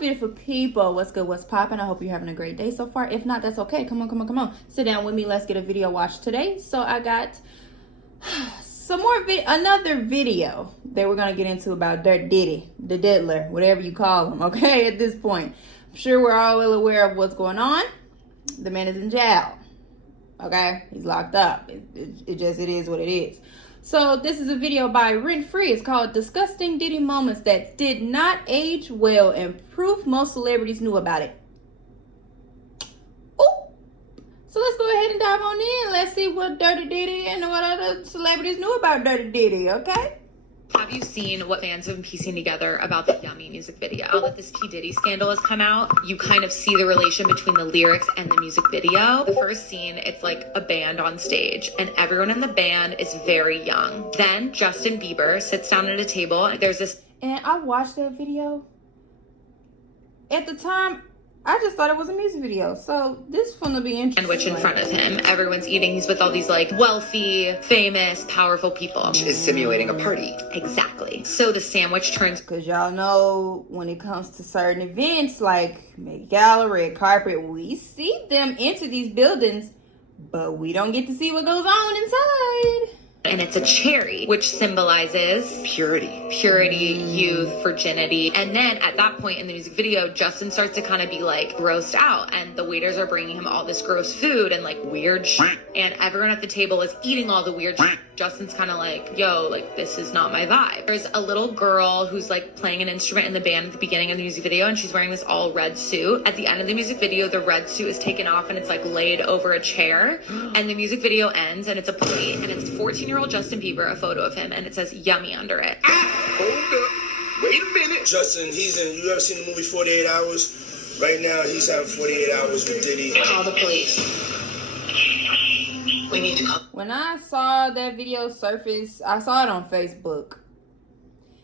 beautiful people, what's good, what's poppin'? I hope you're having a great day so far. If not, that's okay. Come on, sit down with me. Let's get a video watched today. So I got some more another video that we're gonna get into about Dirt Diddy, the diddler, whatever you call him. Okay, at this point, I'm sure we're all well aware of what's going on. The man is in jail. Okay, he's locked up. It is what it is. So this is a video by Rent Free. It's called Disgusting Diddy Moments That Did Not Age Well and Proof Most Celebrities Knew About It. Ooh. So let's go ahead and dive on in. Let's see what Dirty Diddy and what other celebrities knew about Dirty Diddy, okay? Have you seen what fans have been piecing together about the Yummy music video? Now that this P. Diddy scandal has come out, you kind of see the relation between the lyrics and the music video. The first scene, it's like a band on stage, and everyone in the band is very young. Then Justin Bieber sits down at a table, and there's this... And I watched that video. At the time, I just thought it was a music video. So this one will be interesting. Sandwich in front of him. Everyone's eating. He's with all these like wealthy, famous, powerful people. Is simulating a party. Exactly. So the sandwich turns... Because y'all know when it comes to certain events like Met Gala, red carpet, we see them enter these buildings, but we don't get to see what goes on inside. And it's a cherry, which symbolizes purity, youth, virginity. And then at that point in the music video, Justin starts to kind of be like grossed out, and the waiters are bringing him all this gross food and like weird shit. And everyone at the table is eating all the weird shit. Justin's kind of like, yo, like this is not my vibe. There's a little girl who's like playing an instrument in the band at the beginning of the music video, and she's wearing this all red suit. At the end of the music video, the red suit is taken off and it's like laid over a chair. And the music video ends and it's a plate, and it's 14-year-old Justin Bieber, a photo of him, and it says Yummy under it. Hold up. Wait a minute. Justin, you ever seen the movie 48 Hours? Right now, he's having 48 hours with Diddy. Call the police. We need to call. When I saw that video surface, I saw it on Facebook.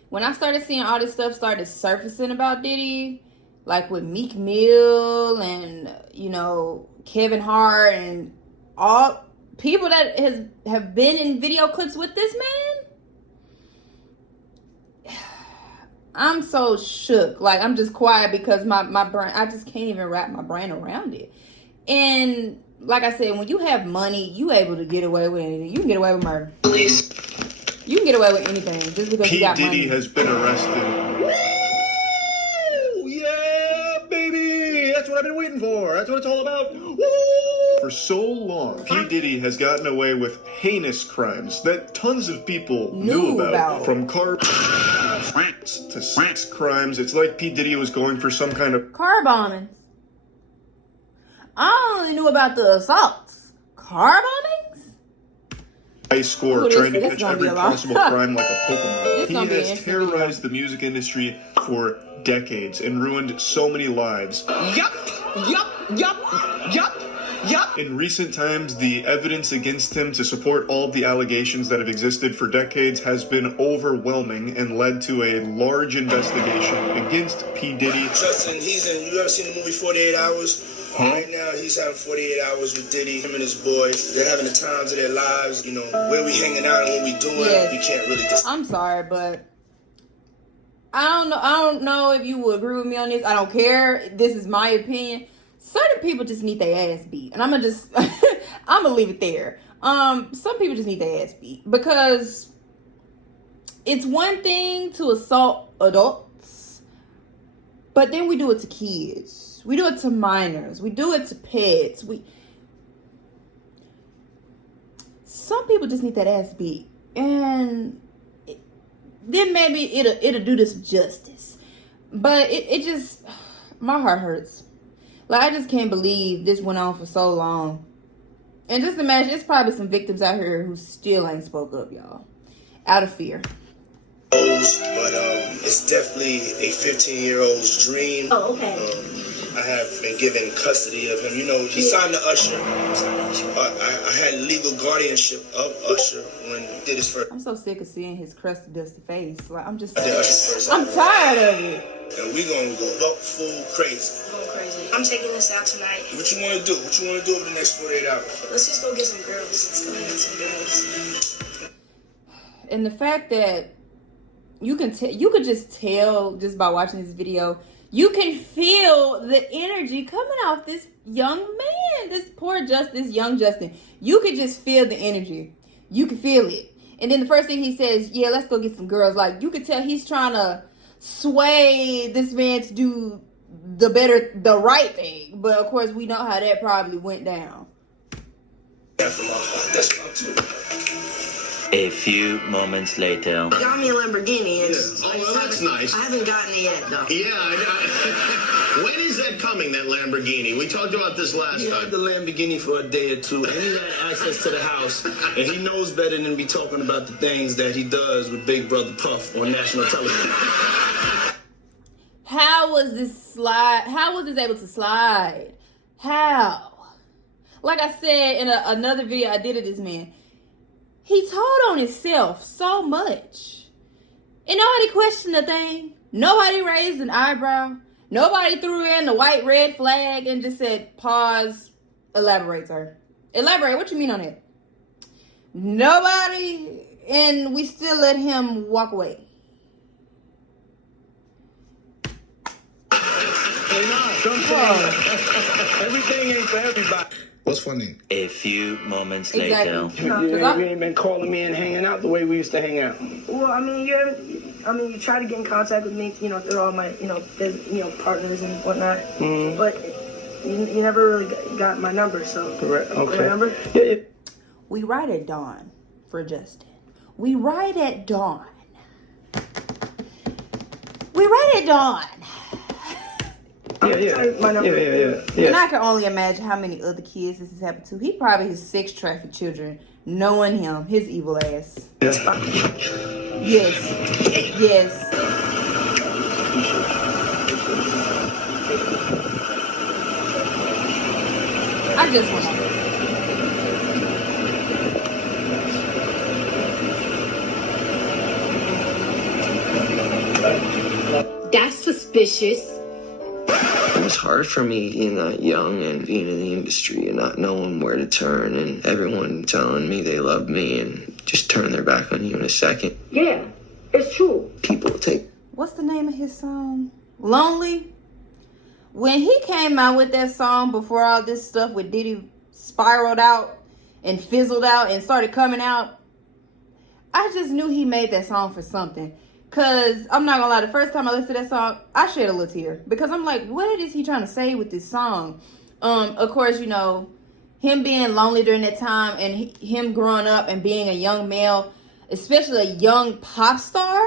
When I started seeing all this stuff started surfacing about Diddy, like with Meek Mill and, you know, Kevin Hart and all people that have been in video clips with this man, I'm so shook. Like, I'm just quiet because my brain, I just can't even wrap my brain around it. And like I said, when you have money, you able to get away with anything. You can get away with murder. Police. You can get away with anything just because you got money. P. Diddy has been arrested. Woo! Yeah, baby! That's what I've been waiting for. That's what it's all about. Woo! For so long, P. Diddy has gotten away with heinous crimes that tons of people knew about. From car to sex crimes. It's like P. Diddy was going for some kind of car bombings. I only knew about the assaults. Car bombings? high score, trying to catch every possible crime like a Pokemon. He has terrorized the music industry for decades and ruined so many lives. Yup. In recent times, the evidence against him to support all of the allegations that have existed for decades has been overwhelming and led to a large investigation against P. Diddy. Justin, you ever seen the movie 48 Hours? Huh? Right now, he's having 48 hours with Diddy, him and his boy. They're having the times of their lives. You know, where we hanging out and what we doing, we can't really I'm sorry, but I don't know if you would agree with me on this. I don't care. This is my opinion. Certain people just need their ass beat. And I'm gonna leave it there. Some people just need their ass beat. Because it's one thing to assault adults, but then we do it to kids. We do it to minors. We do it to pets. Some people just need that ass beat. And then maybe it'll do this justice. But it just, my heart hurts. Like, I just can't believe this went on for so long. And just imagine, there's probably some victims out here who still ain't spoke up, y'all. Out of fear. But it's definitely a 15-year-old's dream. Oh, okay. I have been given custody of him. You know, he signed the Usher. I had legal guardianship of Usher when he did his first. I'm so sick of seeing his crusty, dusty face. Like, I'm tired of it. And we gonna go buck full crazy. Going crazy. I'm taking this out tonight. What you wanna do? What you wanna do over the next 48 hours? Let's just go get some girls. Let's go get some girls. And the fact that you could just tell just by watching this video You can feel the energy coming off this young man, this young Justin. You could just feel the energy. You can feel it. And then the first thing he says, yeah, let's go get some girls. Like, you could tell he's trying to sway this man to do the right thing. But of course, we know how that probably went down. That's my truth. A few moments later. He got me a Lamborghini. And Oh, well, that's nice. I haven't gotten it yet, though. Yeah, when is that coming, that Lamborghini? We talked about this last He time. had the Lamborghini for a day or two, and he had access to the house, and he knows better than be talking about the things that he does with Big Brother Puff on national television. How was this able to slide? How? Like I said in another video I did of this man, he told on himself so much. And nobody questioned a thing. Nobody raised an eyebrow. Nobody threw in the white red flag and just said, pause, elaborate, sir. Elaborate, what you mean on it? Nobody, and we still let him walk away. Everything ain't for everybody. What's funny? A few moments later. Exactly. You ain't been calling me and hanging out the way we used to hang out. Well, I mean, you try to get in contact with me, through all my, partners and whatnot. Mm-hmm. But you never really got my number, so. Correct. Okay. Remember? Yeah. We ride at dawn for Justin. We ride at dawn. We ride at dawn. Yeah. And I can only imagine how many other kids this has happened to. He probably has sex trafficked children, knowing him, his evil ass. Yes. I just want to. That's suspicious. It was hard for me being that young and being in the industry and not knowing where to turn, and everyone telling me they love me and just turn their back on you in a second. Yeah, it's true. People take... What's the name of his song? Lonely? When he came out with that song before all this stuff with Diddy spiraled out and fizzled out and started coming out, I just knew he made that song for something. Because I'm not gonna lie, the first time I listened to that song, I shed a little tear. Because I'm like, what is he trying to say with this song? Of course, him being lonely during that time and him growing up and being a young male, especially a young pop star.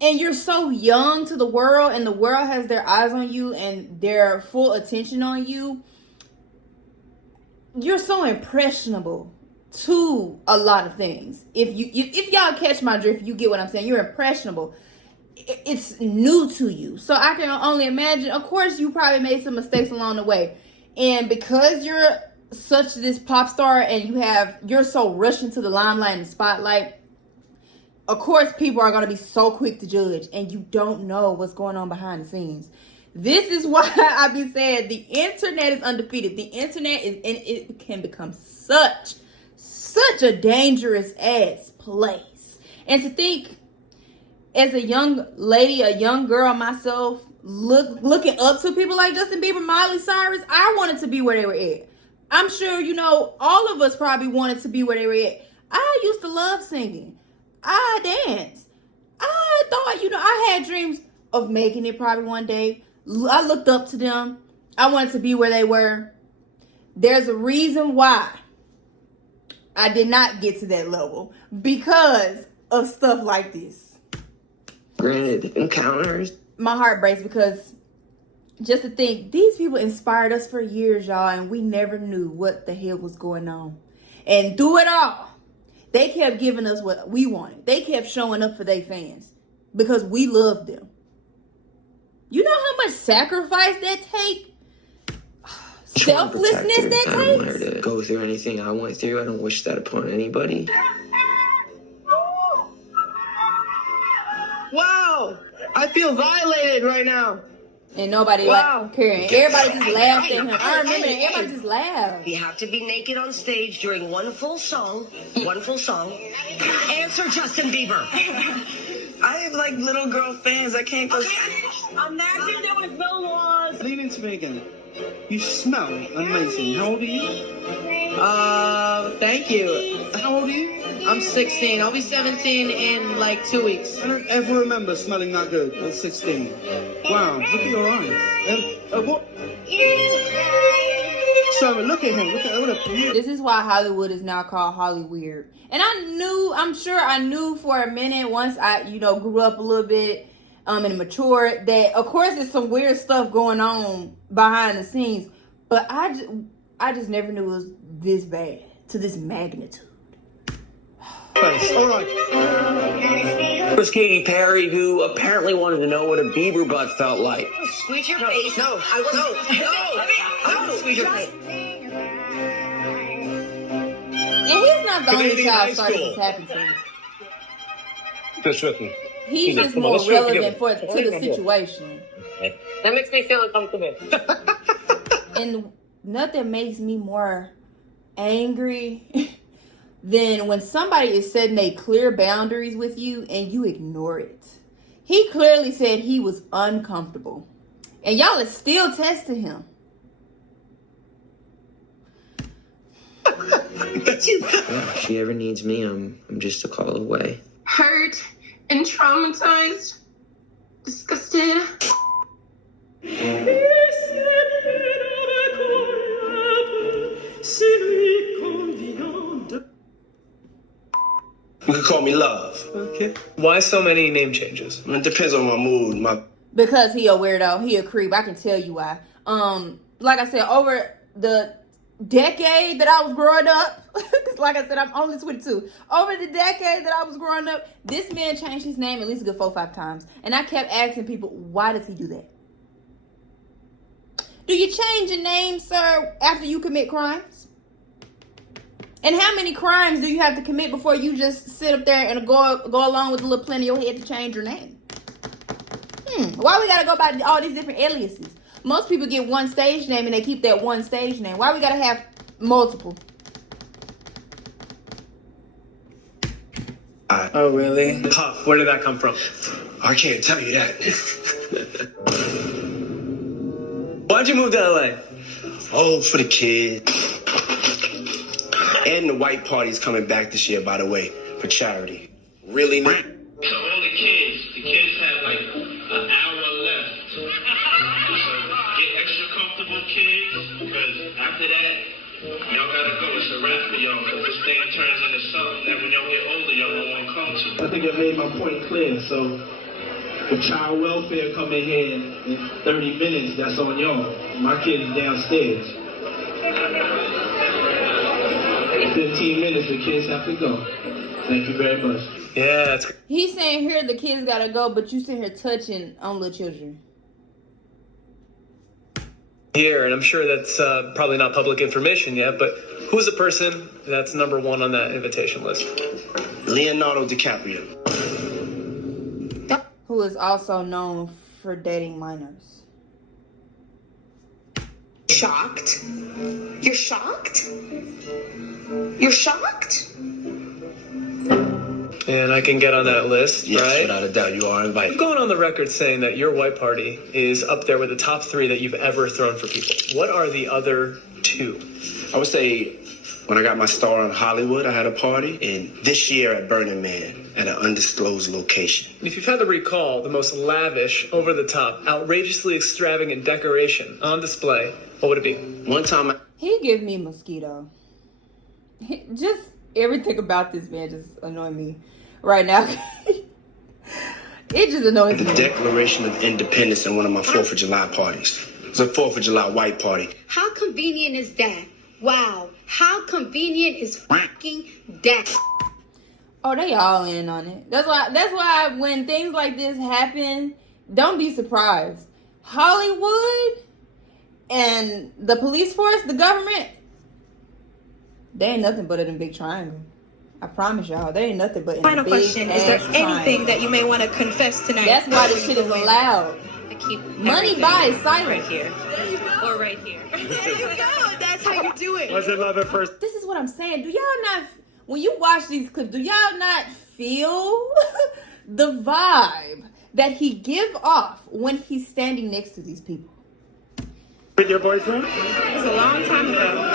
And you're so young to the world, and the world has their eyes on you and their full attention on you. You're so impressionable to a lot of things. If y'all catch my drift, you get what I'm saying. You're impressionable. It's new to you. So I can only imagine, of course, you probably made some mistakes along the way. And because you're such this pop star and you're so rushed into the limelight and spotlight, of course, people are going to be so quick to judge, and you don't know what's going on behind the scenes. This is why I be saying the internet is undefeated. The internet it can become such a dangerous ass place. And to think, as a young lady, a young girl myself, looking up to people like Justin Bieber, Miley Cyrus, I wanted to be where they were at. I'm sure, all of us probably wanted to be where they were at. I used to love singing. I danced. I thought, I had dreams of making it probably one day. I looked up to them. I wanted to be where they were. There's a reason why I did not get to that level, because of stuff like this. Granted, encounters. My heart breaks because just to think, these people inspired us for years, y'all, and we never knew what the hell was going on. And through it all, they kept giving us what we wanted. They kept showing up for their fans because we loved them. You know how much sacrifice that takes? Selflessness that I don't want her takes? to go through anything I went through. I don't wish that upon anybody. Wow! I feel violated right now. And nobody caring. Everybody just laughed at him. I remember that. Everybody just laughed. You have to be naked on stage during one full song. Answer Justin Bieber. I have little girl fans. I can't go. Imagine there was to me again. You smell amazing. How old are you? Thank you. How old are you? I'm 16. I'll be 17 in like 2 weeks. I don't ever remember smelling that good at 16. Wow, look at your eyes. What? So look at him. Look at what a beautiful. This is why Hollywood is now called HollyWeird. And I'm sure I knew for a minute once I, grew up a little bit and matured that of course there's some weird stuff going on behind the scenes, but I just never knew it was this bad to this magnitude. All right. It was Katy Perry who apparently wanted to know what a Bieber butt felt like. Squeeze your face. No. I squeeze your face. And he's not the only child star this has happened to. Just with me. He's just more relevant to the situation. That makes me feel uncomfortable. And nothing makes me more angry than when somebody is setting a clear boundaries with you and you ignore it. He clearly said he was uncomfortable. And y'all are still testing him. If she ever needs me, I'm just a call away. Hurt and traumatized, disgusted. You can call me Love. Okay. Why so many name changes? It depends on my mood. Because he a weirdo. He a creep. I can tell you why. Like I said, over the decade that I was growing up, because like I said, I'm only 22. Over the decade that I was growing up, this man changed his name at least a good 4 or 5 times. And I kept asking people, why does he do that? Do you change your name, sir, after you commit crimes? And how many crimes do you have to commit before you just sit up there and go along with a little plan in your head to change your name? Why we gotta go by all these different aliases? Most people get one stage name and they keep that one stage name. Why we gotta have multiple? Oh, really? Puff, where did that come from? I can't tell you that. Why'd you move to LA? Oh, for the kids. And the white party's coming back this year, by the way, for charity. Really? So all the kids have like an hour left. So get extra comfortable, kids, because after that, y'all gotta go. It's a wrap for y'all, because this thing turns into something that when y'all get older, y'all won't want to come to. I think I made my point clear. So if child welfare come in here in 30 minutes, that's on y'all. My kid's downstairs. 15 minutes, the kids have to go. Thank you very much. Yeah, He's saying here the kids gotta go, but you sitting here touching on little children. Here, and I'm sure that's probably not public information yet, but who's the person that's number 1 on that invitation list? Leonardo DiCaprio. Who is also known for dating minors. Shocked? You're shocked? You're shocked? And I can get on that list, yes, right? Without a doubt, you are invited. I'm going on the record saying that your white party is up there with the top 3 that you've ever thrown for people. What are the other 2? I would say when I got my star on Hollywood, I had a party. And this year at Burning Man at an undisclosed location. If you've had to recall the most lavish, over-the-top, outrageously extravagant decoration on display, what would it be? One time he give me mosquito. Just everything about this man just annoys me right now. It just annoys me. The Declaration of Independence in one of my 4th of July parties. It's a 4th of July white party. How convenient is that? Wow. How convenient is fucking that? Oh, they all in on it. That's why when things like this happen, don't be surprised. Hollywood and the police force, the government, they ain't nothing but in a big triangle. I promise y'all, they ain't nothing but in Final a big question. Is there anything triangle. that you may want to confess tonight? That's why this shit is allowed. I keep Money buys silence. right here. There you go. Or right here. There you go. That's how you do it. Was it love at first? This is what I'm saying. Do y'all not, when you watch these clips, do y'all not feel the vibe that he give off when he's standing next to these people? With your boyfriend? It was a long time ago.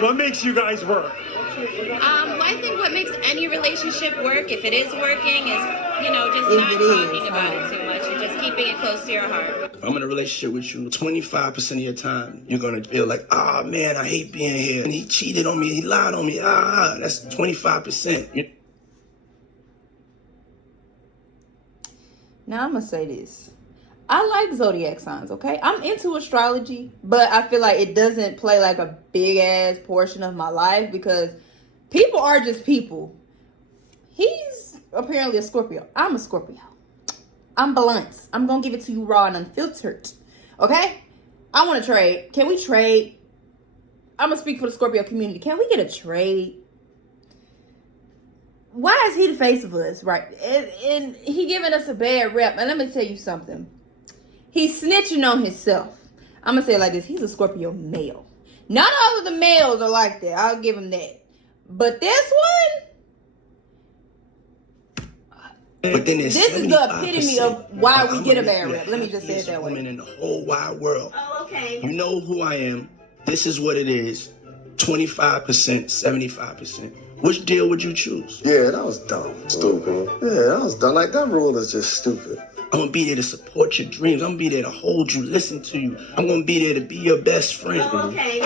What makes you guys work? Well, I think what makes any relationship work, if it is working, is, just not talking about it too much and just keeping it close to your heart. If I'm in a relationship with you, 25% of your time, you're going to feel like, ah, man, I hate being here. And he cheated on me, he lied on me. That's 25%. Now, I'm going to say this. I like zodiac signs, okay? I'm into astrology, but I feel like it doesn't play like a big-ass portion of my life because people are just people. He's apparently a Scorpio. I'm a Scorpio. I'm blunt. I'm going to give it to you raw and unfiltered, okay? I want to trade. Can we trade? I'm going to speak for the Scorpio community. Can we get a trade? Why is he the face of us, right? And he giving us a bad rep. And let me tell you something. He's snitching on himself. I'm going to say it like this. He's a Scorpio male. Not all of the males are like that. I'll give him that. But this one, but then this is the epitome of why we get a bad rep. Let me just say it that way. Women in the whole wide world. Oh, okay. You know who I am. This is what it is. 25%, 75%. Which deal would you choose? Yeah, that was dumb. Stupid. Yeah, that was dumb. Like, that rule is just stupid. I'm going to be there to support your dreams. I'm going to be there to hold you, listen to you. I'm going to be there to be your best friend. Oh, okay.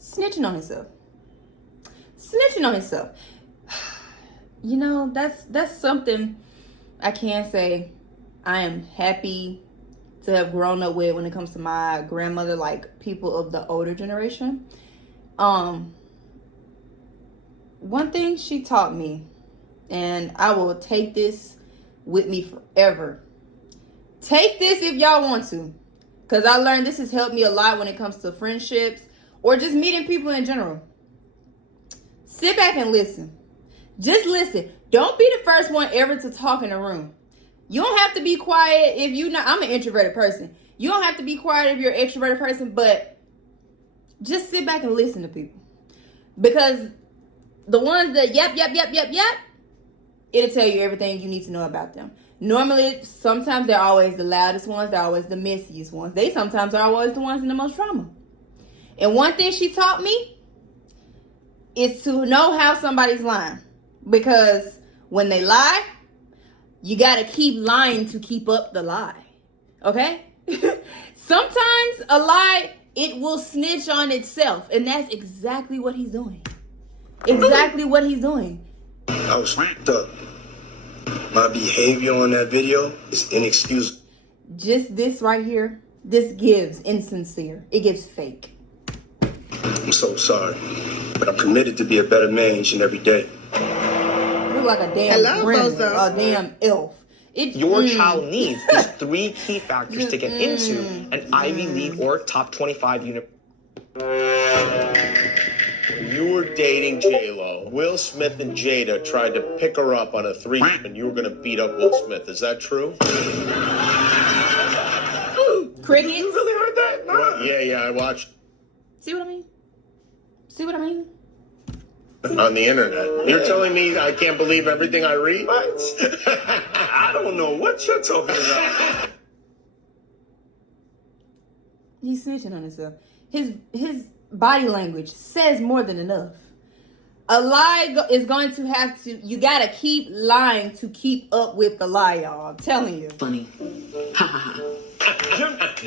Snitching on himself. Snitching on himself. You know, that's something I can say I am happy to have grown up with when it comes to my grandmother, like people of the older generation. One thing she taught me, and I will take this with me forever. Take this if y'all want to, because I learned this has helped me a lot when it comes to friendships or just meeting people in general. Sit back and listen. Just listen. Don't be the first one ever to talk in a room. You don't have to be quiet if you're not. I'm an introverted person. You don't have to be quiet if you're an extroverted person, but just sit back and listen to people. Because the ones that yep, it'll tell you everything you need to know about them. Normally, sometimes they're always the loudest ones. They're always the messiest ones. They sometimes are always the ones in the most drama. And one thing she taught me is to know how somebody's lying. Because when they lie, you got to keep lying to keep up the lie. Okay? Sometimes a lie, it will snitch on itself. And that's exactly what he's doing. Exactly what he's doing. I was fucked up. My behavior on that video is inexcusable. Just this right here, this gives insincere. It gives fake. I'm so sorry. But I'm committed to be a better man each and every day. You look like a damn gremlin, a damn elf. Your child needs these 3 key factors to get into an Ivy League or top 25 unit. You were dating J-Lo. Will Smith and Jada tried to pick her up on a 3 and you were going to beat up Will Smith. Is that true? Crickets? You really heard that? Nah. Well, yeah, I watched. See what I mean? See what I mean? On the internet. You're telling me I can't believe everything I read? What? I don't know what you're talking about. He's snitching on himself. His body language says more than enough. A lie is going to have to, you gotta keep lying to keep up with the lie, y'all. I'm telling you. Funny. Ha ha ha.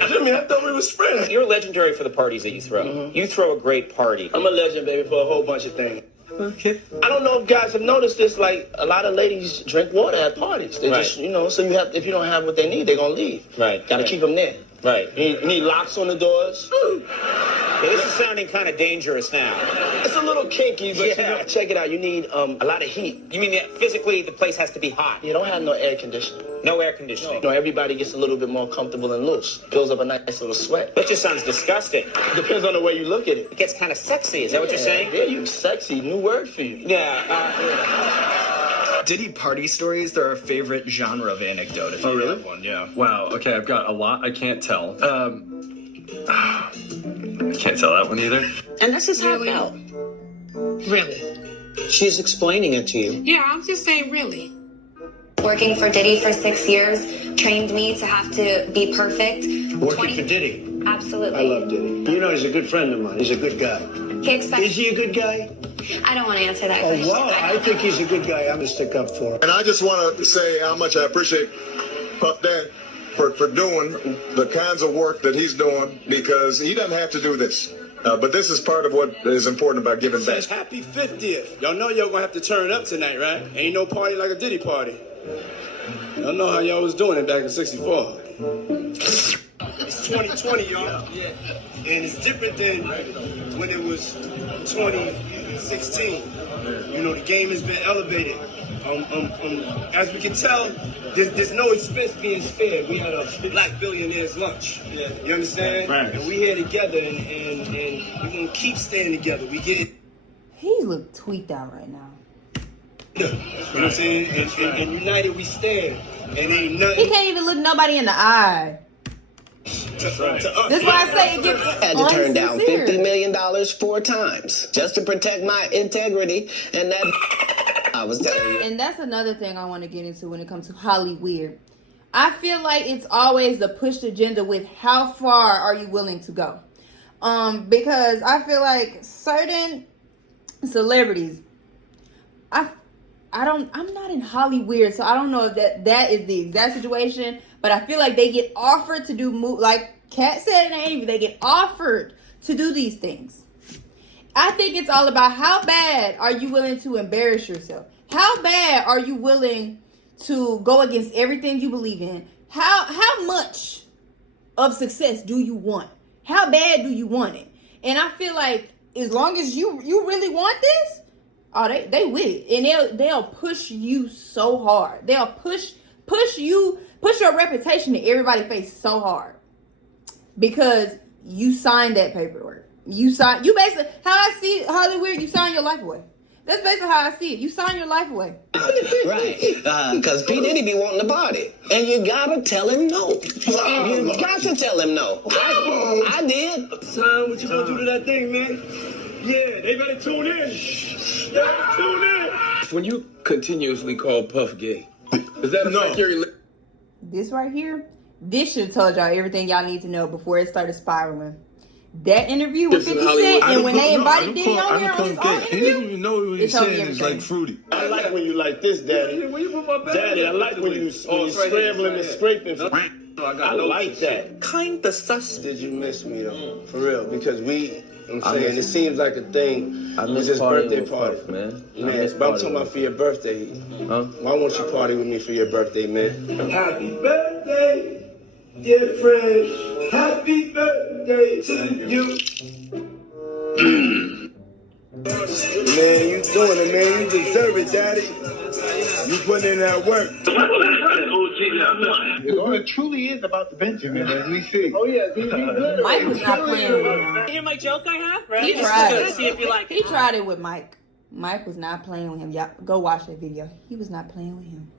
Jimmy, I thought we was friends. You're legendary for the parties that you throw. Mm-hmm. You throw a great party. I'm a legend, baby, for a whole bunch of things. Okay. I don't know if guys have noticed this, like, a lot of ladies drink water at parties. They just, so you have, if you don't have what they need, they're gonna leave. Right. Gotta keep them there. Right. You need locks on the doors. Okay, this is sounding kind of dangerous now. It's a little kinky, but check it out. You need a lot of heat. You mean that physically the place has to be hot? You don't have no air conditioning. No air conditioning. No, everybody gets a little bit more comfortable and loose. Builds up a nice little sweat. That just sounds disgusting. Depends on the way you look at it. It gets kind of sexy. Is that what you're saying? Yeah, you sexy. New word for you. Diddy party stories, they're our favorite genre of anecdote. If you have one, yeah. Wow, okay, I've got a lot I can't tell. I can't tell that one either. And this is how it felt. Really? She's explaining it to you. Yeah, I'm just saying really. Working for Diddy for 6 years trained me to have to be perfect. Working for Diddy. Absolutely. I love Diddy. You know, he's a good friend of mine. He's a good guy. He expects. Is he a good guy? I don't want to answer that Oh, question. wow. I think he's a good guy. I'm going to stick up for him. And I just want to say how much I appreciate Puff Daddy for doing the kinds of work that he's doing, because he doesn't have to do this. But this is part of what is important about giving back. Says happy 50th. Y'all know y'all going to have to turn up tonight, right? Ain't no party like a Diddy party. Y'all know how y'all was doing it back in 64. It's 2020, y'all. Yeah. And it's different than when it was 2016. You know, the game has been elevated. As we can tell, there's no expense being spared. We had a black billionaire's lunch. Yeah. You understand? Right. And we here together, and we're going to keep staying together. We get it. He look tweaked out right now. You know what I'm saying? And united we stand. And ain't nothing. He can't even look nobody in the eye. To us. That's why I say it gets Had to turn down unsincere. $50 million 4 times just to protect my integrity, and that I was telling you. And that's another thing I want to get into when it comes to HollyWeird. I feel like it's always the push agenda with how far are you willing to go. Because I feel like certain celebrities, I'm not in HollyWeird, so I don't know if that is the exact situation, but I feel like they get offered to do like Kat said in the interview, they get offered to do these things. I think it's all about how bad are you willing to embarrass yourself? How bad are you willing to go against everything you believe in? How much of success do you want? How bad do you want it? And I feel like as long as you really want this, oh, they with it, and they'll push you so hard. They'll push your reputation to everybody's face so hard because you signed that paperwork. You basically, how I see HollyWeird, you sign your life away. That's basically how I see it. You sign your life away. Right, because P. Diddy be wanting to party, and you gotta tell him no. You got to tell him no. I did. Son, what you gonna do to that thing, man? Yeah, they better tune in. They better tune in. When you continuously call Puff gay, does that affect your... This right here, this should have told y'all everything y'all need to know before it started spiraling. That interview with 50 Cent, and when they invited Diddy on here on his own interview, he didn't even know what he was saying. It's like fruity. I like when you like this, Daddy. Daddy, I like when you scrambling and scraping. I like that. Kinda sus. Did you miss me though? For real, because I'm saying it seems like a thing. I miss his birthday party, man. Man, but I'm talking about for your birthday. Huh? Why won't you party with me for your birthday, man? Happy birthday, dear friend. Happy birthday to you. Man, you doing it, man. You deserve it, Daddy. You putting in that work. It truly is about the Benjamin, as we see. Oh, yeah. Mike was not playing with him. You hear my joke I have? Right? He tried. See if you like it. He tried it with Mike. Mike was not playing with him. Y'all go watch that video. He was not playing with him.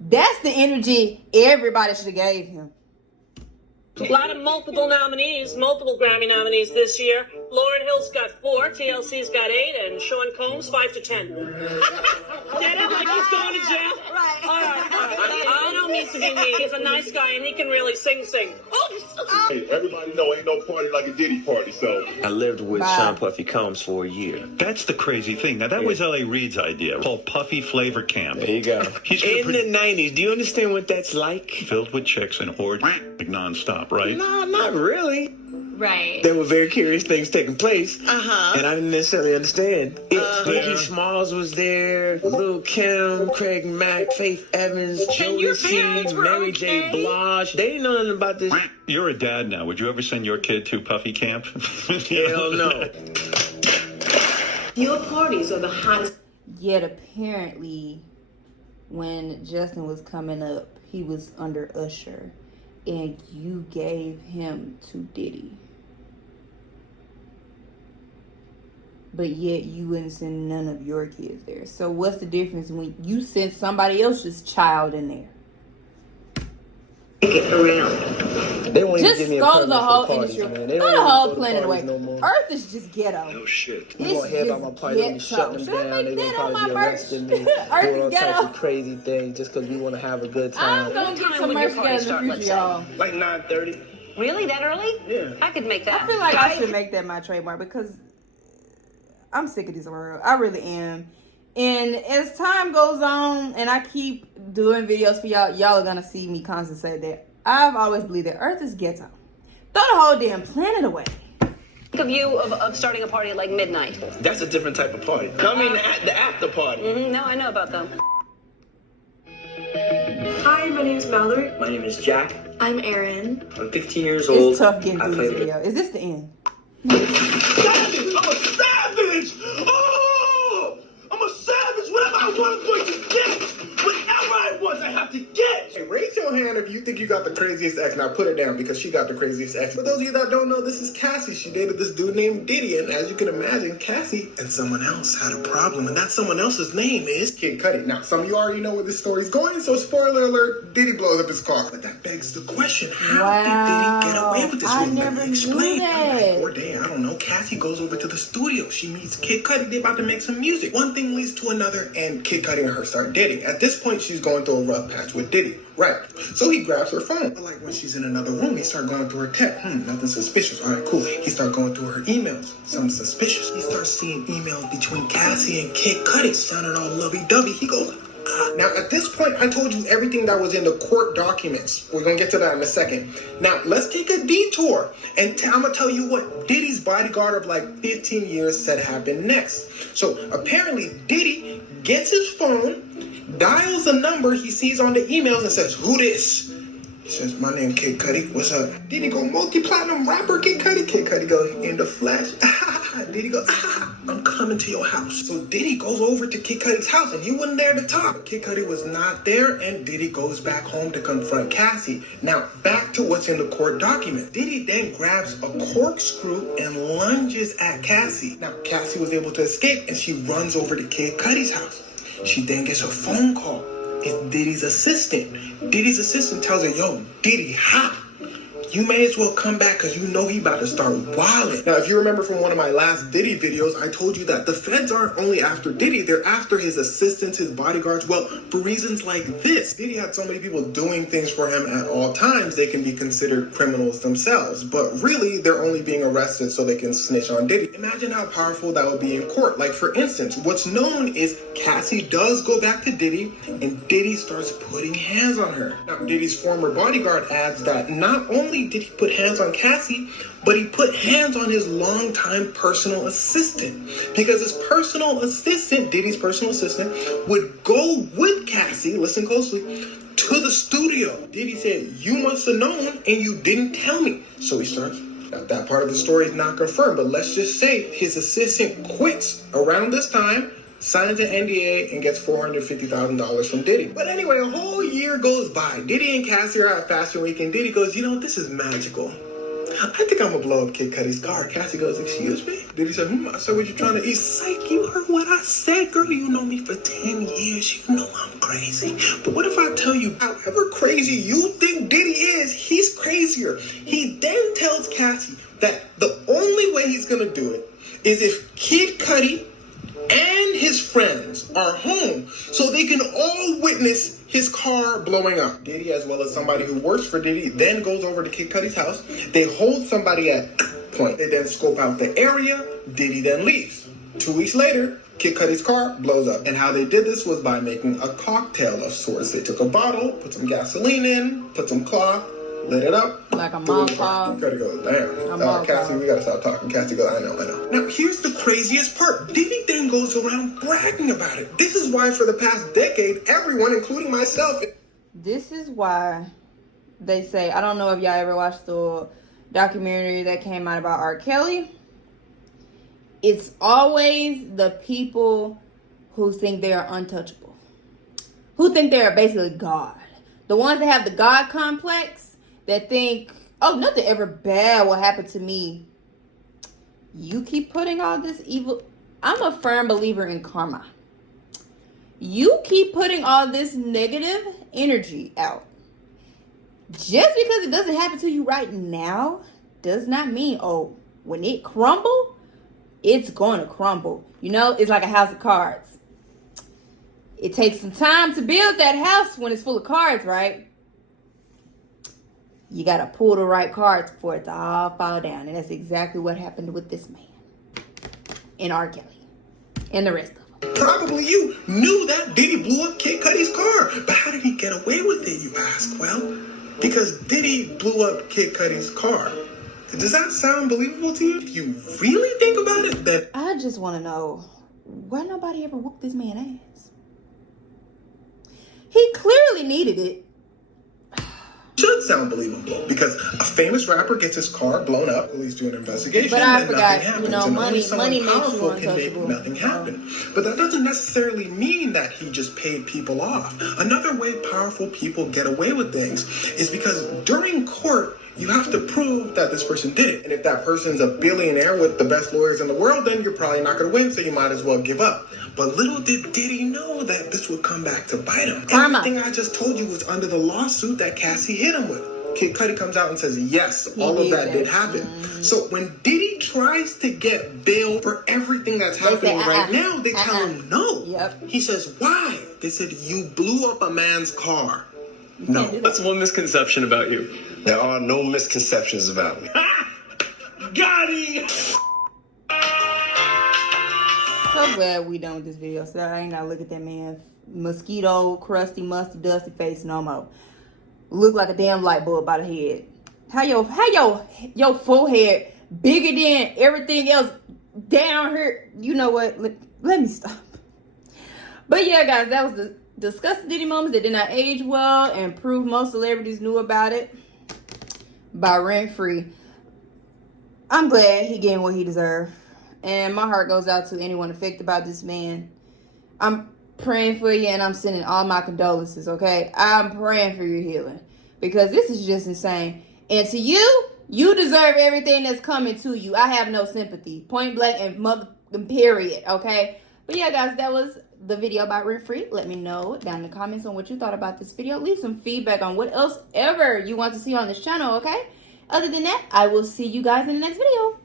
That's the energy everybody should have gave him. A lot of multiple multiple Grammy nominees this year. Lauryn Hill's got 4, TLC's got 8, and Sean Combs 5 to 10. Get it? Like he's going to jail? Right. All right. I don't mean to be mean. He's a nice guy, and he can really sing. Oops. Hey, everybody know ain't no party like a Diddy party, so. I lived with Sean Puffy Combs for a year. That's the crazy thing. Now, that was L.A. Reid's idea, called Puffy Flavor Camp. There you go. In the 90s, do you understand what that's like? Filled with chicks and orgies nonstop, right? No, not really. Right. There were very curious things taking place, and I didn't necessarily understand. Biggie Smalls was there, Lil' Kim, Craig Mack, Faith Evans, Jodeci, Mary J. Blige. They didn't know nothing about this. You're a dad now. Would you ever send your kid to Puffy Camp? Hell no. Your parties are the hottest. Yet apparently, when Justin was coming up, he was under Usher, and you gave him to Diddy. But yet you wouldn't send none of your kids there. So what's the difference when you send somebody else's child in there? Get around. They won't even give me a throw permit the for whole parties, industry, man. They throw don't the even whole go to planet away. parties no more. Earth is just ghetto. No shit. You gonna hear about my party, they gonna be shutting them down. They gonna probably be arresting me, doing all types of crazy things just because we want to have a good time. I'm gonna get some merch together in the future, y'all. Like 9:30. Really? That early? Yeah. I could make that. I feel like I should make that my trademark because I'm sick of this world. I really am. And as time goes on and I keep doing videos for y'all, y'all are gonna see me constantly say that I've always believed that Earth is ghetto. Throw the whole damn planet away. Think of you of starting a party at like midnight. That's a different type of party. No, I mean the after party. No, I know about them. Hi, my name is Mallory. My name is Jack. I'm Erin. I'm 15 years old. It's tough getting through this video. Is this the end? I'm a savage! Oh! I'm a savage! Whatever I want, I'm going to get! Whatever I want, I have to get! Hey, raise your hand if you think you got the craziest ex. Now put it down because she got the craziest ex. For those of you that don't know, this is Cassie. She dated this dude named Diddy, and as you can imagine, Cassie and someone else had a problem, and that someone else's name is Kid Cudi. Now, some of you already know where this story's going, so spoiler alert, Diddy blows up his car. But that begs the question, how did Diddy get away with this? I Well, let never me knew explain. that. One day, I don't know, Cassie goes over to the studio. She meets Kid Cudi. They're about to make some music. One thing leads to another, and Kid Cudi and her start dating. At this point, she's going through a rough patch with Diddy. Right. So he grabs her phone. But like when she's in another room, he start going through her text. Nothing suspicious. All right, cool. He start going through her emails. Something suspicious. He starts seeing emails between Cassie and Kid Cudi, sounding all lovey-dovey. He goes, Now, at this point, I told you everything that was in the court documents. We're going to get to that in a second. Now, let's take a detour. And I'm going to tell you what Diddy's bodyguard of like 15 years said happened next. So, apparently, Diddy gets his phone, dials a number he sees on the emails and says, "Who this?" He says, "My name Kid Cudi. What's up?" Diddy go, "Multi-platinum rapper Kid Cudi." Kid Cudi go, "In the flesh." Diddy goes, "I'm coming to your house." So Diddy goes over to Kid Cudi's house, and he wasn't there to talk. Kid Cudi was not there, and Diddy goes back home to confront Cassie. Now, back to what's in the court document. Diddy then grabs a corkscrew and lunges at Cassie. Now, Cassie was able to escape, and she runs over to Kid Cudi's house. She then gets a phone call. It's Diddy's assistant. Diddy's assistant tells her, "Yo, Diddy hot. You may as well come back because you know he about to start wilding." Now, if you remember from one of my last Diddy videos, I told you that the feds aren't only after Diddy, they're after his assistants, his bodyguards. Well, for reasons like this. Diddy had so many people doing things for him at all times, they can be considered criminals themselves. But really, they're only being arrested so they can snitch on Diddy. Imagine how powerful that would be in court. Like, for instance, what's known is Cassie does go back to Diddy, and Diddy starts putting hands on her. Now, Diddy's former bodyguard adds that not only did he put hands on Cassie, but he put hands on his longtime personal assistant. Because his personal assistant, Diddy's personal assistant, would go with Cassie, listen closely, to the studio. Diddy said, "You must have known and you didn't tell me." So he starts. Now, that part of the story is not confirmed, but let's just say his assistant quits around this time, signs an NDA, and gets $450,000 from Diddy. But anyway, a whole year goes by. Diddy and Cassie are at Fashion Week, and Diddy goes, "You know, this is magical. I think I'm gonna blow up Kid Cudi's car." Cassie goes, "Excuse me?" Diddy said, I said, "What you trying to eat?" Psych, you heard what I said, girl. You know me for 10 years. You know I'm crazy. But what if I tell you, however crazy you think Diddy is, he's crazier. He then tells Cassie that the only way he's gonna do it is if Kid Cudi and his friends are home so they can all witness his car blowing up. Diddy, as well as somebody who works for Diddy, then goes over to Kid Cudi's house. They hold somebody at point. They then scope out the area. Diddy then leaves. 2 weeks later, Kid Cudi's car blows up. And how they did this was by making a cocktail of sorts. They took a bottle, put some gasoline in, put some cloth, lit it up. Like a Molotov. Cudi goes, "Damn. Cassie, we gotta stop talking." Cassie goes, I know. Now, here's the craziest part. Diddy then goes around bragging about it. This is why for the past decade, everyone, including myself... This is why they say, I don't know if y'all ever watched the documentary that came out about R. Kelly. It's always the people who think they are untouchable. Who think they are basically God. The ones that have the God complex, that think, "Oh, nothing ever bad will happen to me." You keep putting all this evil. I'm a firm believer in karma. You keep putting all this negative energy out. just because it doesn't happen to you right now does not mean, oh, when it crumble, it's going to crumble. You know, it's like a house of cards. It takes some time to build that house when it's full of cards, right? You got to pull the right cards for it to all fall down. And that's exactly what happened with this man. And R. Kelly. And the rest of them. Probably you knew that Diddy blew up Kid Cudi's car. But how did he get away with it, you ask? Well, because Diddy blew up Kid Cudi's car. Does that sound believable to you? If you really think about it, that I just want to know, why nobody ever whooped this man's ass? He clearly needed it. should sound believable, because a famous rapper gets his car blown up, police do an investigation, but I and forgot, nothing happens. you know, and money only makes someone you powerful can make untouchable. nothing happen. But that doesn't necessarily mean that he just paid people off. Another way powerful people get away with things is because during court, you have to prove that this person did it. And if that person's a billionaire with the best lawyers in the world, then you're probably not going to win, so you might as well give up. But little did Diddy know that this would come back to bite him. Karma. Everything I just told you was under the lawsuit that Cassie hit him with. Kid Cudi comes out and says, yes, all of that did happen. So when Diddy tries to get bail for everything that's happening right now, they tell him no. He says, why? They said, you blew up a man's car. No. That's one misconception about you. There are no misconceptions about me. Got it! So glad we done with this video, so I ain't gotta look at that man's mosquito, crusty, musty, dusty face no more. Look like a damn light bulb by the head. How your forehead bigger than everything else down here? You know what? Let me stop. But yeah, guys, that was the disgusting Diddy moments that did not age well and prove most celebrities knew about it by rent free. I'm glad he getting what he deserved. And my heart goes out to anyone affected by this man. I'm praying for you and I'm sending all my condolences, okay? I'm praying for your healing. Because this is just insane. And to you, you deserve everything that's coming to you. I have no sympathy. Point blank and period, okay? But yeah, guys, that was the video about rent free. Let me know down in the comments on what you thought about this video. Leave some feedback on what else ever you want to see on this channel, okay? Other than that, I will see you guys in the next video.